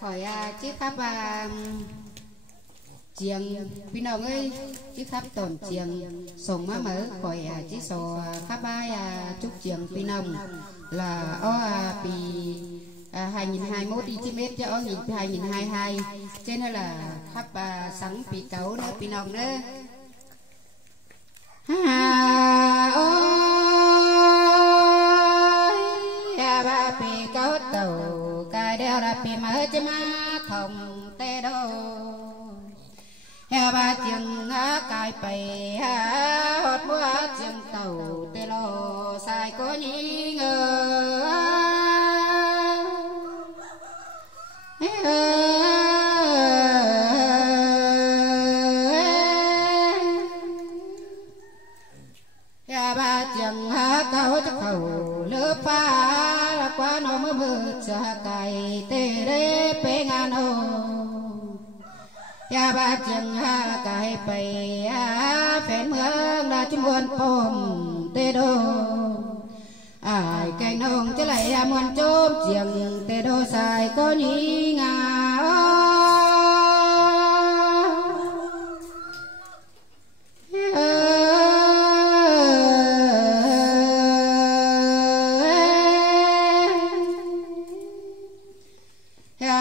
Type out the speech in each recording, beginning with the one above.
khỏi chiếc khắp chiêng pin ông ơi chiếc khắp tổn chiêng sống má mở khỏi chiếc sò khắp ai chúc chiêng pin ông là ó pi 2021 đi chứ mét cho ó nhìn 2022 trên đây là khắp sáng pi cấu nữa pin ông nữa ba pi cấu tàu cài đeo là pi mở chứ má thòng tê đô ba chừng cài bày hốt búa chừng tàu tê lô sai có nhí ngờ ba chừng cao chắc khẩu lớp pha là quá nó mơ mơ cho cài tê đê bê ngàn ô ba chừng cài bày phèn mương là chúng buồn ôm tê đô ai cây nông chứ lại muôn chôm chiềng tê đô xài có nhí ngà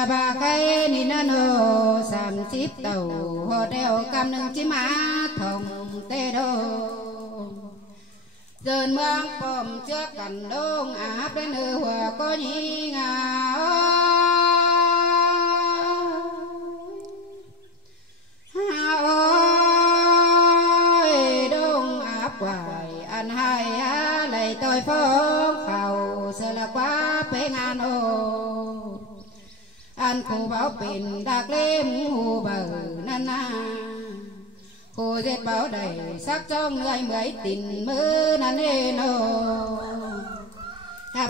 ba cây ni na nô sàm chip tàu hồ đeo cam nương chim má thòng tê đô dần mang bom trước cành đông áp đến nơi hòa có nhí ngà ôi đông áp hoài anh hai lấy tôi phong khẩu sợ là quá bế ngàn ô anh khu bảo bình đạc lên hù bờ nana cô giết bảo đầy sắc trong người mới tình mơ năn nô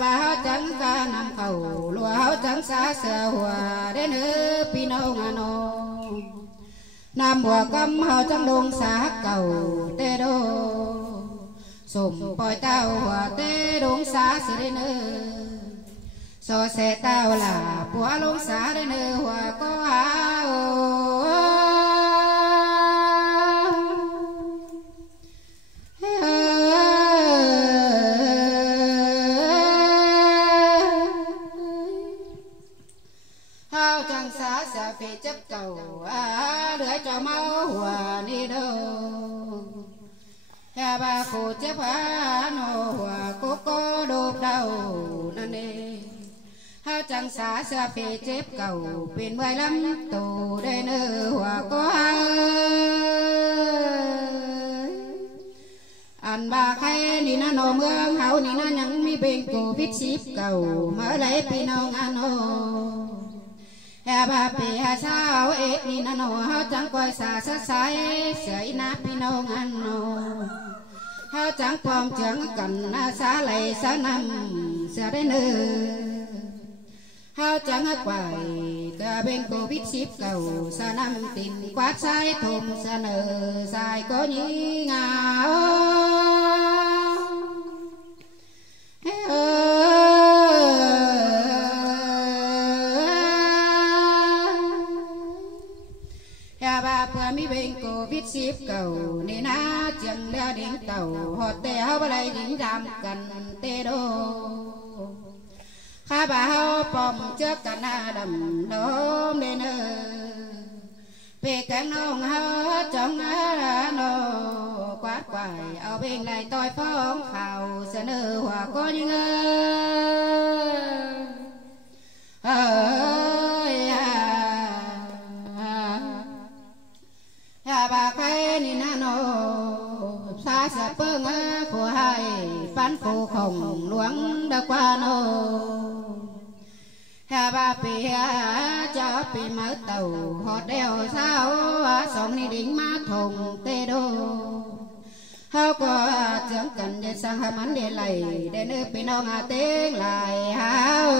bà áo trắng ca nằm khẩu lúa áo trắng xa sờ hòa đến nơi pino ngano nam mùa cắm áo trắng đông xa cầu tê đô sùng bòi tao hòa tê đông xa xí đến nơi so xe tao là của lông xa đến nơi hòa có áo trắng xa xa phê chấp cầu lưỡi cho máu hòa đi đâu ba khổ chấp nô hòa cố có đột đầu năn nê áo trắng xa xa phê chép cầu bên 15 tù đây nơi hòa có anh ba khai ni na nô mương hậu ni na nhắn mi bên Covid ship cầu mở lấy pino ngano ba pì sao ế ni na nô áo trắng coi xa xa xa sợi na pino ngano áo trắng quam trắng cần xa lầy xa năm xa đến nơi áo trắng quài cả bên Covid ship cầu xa năm tìm quát sai thùng xa nở dài có nhí ngào ba vừa mi bên Covid ship cầu nên á chẳng leo đến tàu họ téo vào đây đến đam cần tê đô khá bà hao bom trước cả na đầm đốm lên về cánh nông hao trong nô quát quài ở bên này tôi phong khảo sẽ nơ hòa có những ơi bà cái ni na nô xa xa bưng của hai bán phụ khổng luống đã qua nô ba pì cho pì mở tàu họ đeo sao sống đi đỉnh má thùng tê đô hao có chẳng cần để sang hai mắn để lầy để nơi pì nông tiếng lại hao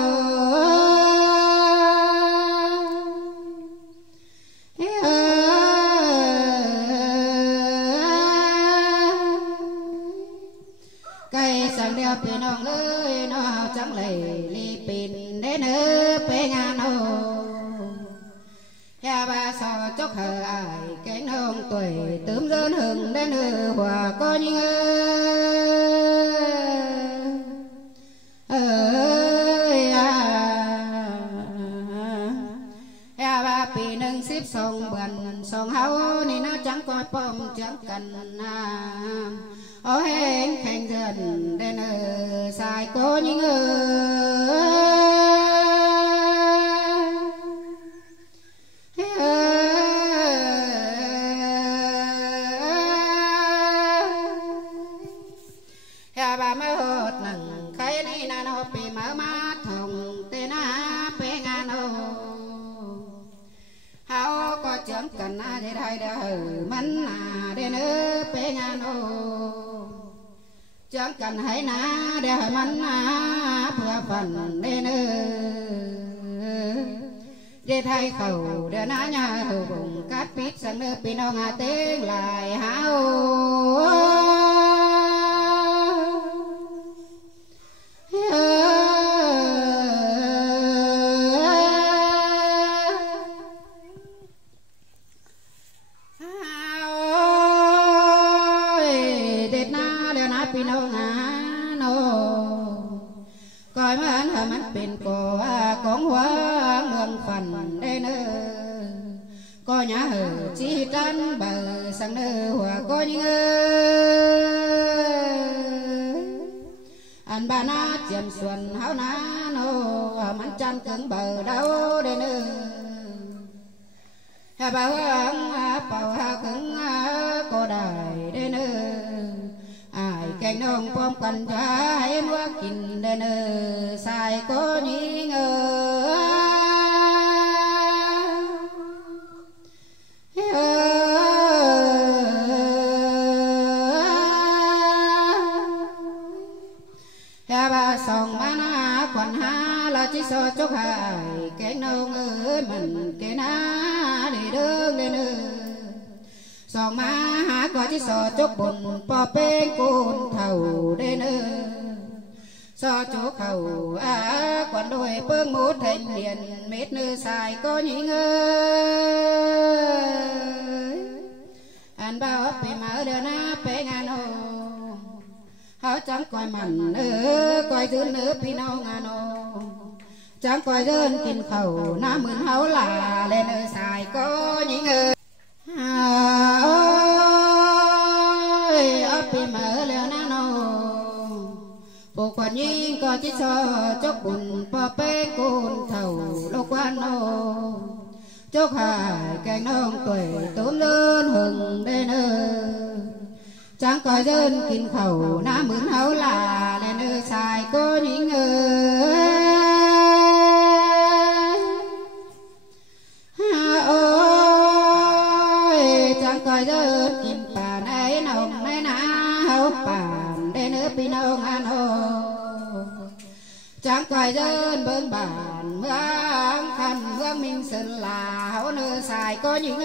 cây sang đeo pì nông ơi nó chẳng lầy li pin đến nơi nữ bé ngàn ô ya ba so chốc hờ ai cái nông tuổi tướm dân hừng đến nữ hòa có những ơi ya ba pi nâng xếp sông bần sông háo ni nó chẳng coi bom chẳng cần ô hẹn khen dần đến sai có những ya ba mơ hột nằng khay ni na nó pi mở má thòng tên á pe ngàn ô háo có chẳng cần ai để thay đời mắn đến pe ngàn ô chẳng cần hãy ná để hỏi mắn vừa phần đến để thay khẩu để ná nhà hầu vùng cát pít sang nơi pin ông tiếng lại háo coi mà anhเป็นcổ con hoa mương phần đây nữa có nhà hở chỉ trăn bờ sang nơi hòa có những anh bà na chìm xuân háo ná nô mình chăn cứng bờ đâu đây nữa bà hoàng bầu cứng cô đời đây nữa ai cành nông bom cần trái mua kín đến sai có những ba sòng ba na quần ha là chỉ so chúc hai cành nông ơi mình cái ná để đương lên sòng má há có chỉ so chúc bồn po bên côn thầu đến so chỗ khẩu còn đôi bưng một thành liền mét nữ xài có những anh bao bị mở đưa na bé ngàn ô họ chẳng coi mặn coi dư nữ pi nâu ngàn ô chẳng coi dân kinh khẩu na mượn háo là lên xài có những ơi ấp pi mở đưa na nô bộ quan nhiên có chỉ so chốc bùn po pe côn thầu lô quan nô chốc hải cành nông tuổi tốn lớn hừng đến chẳng coi dân kinh khẩu na mướn háo là lên xài có những ôi chẳng coi dân kim bà này nồng này ná háo bàn đến pi nông an ô chẳng coi dân bưng bàn mương khăn mương minh sơn là háo nơi xài có những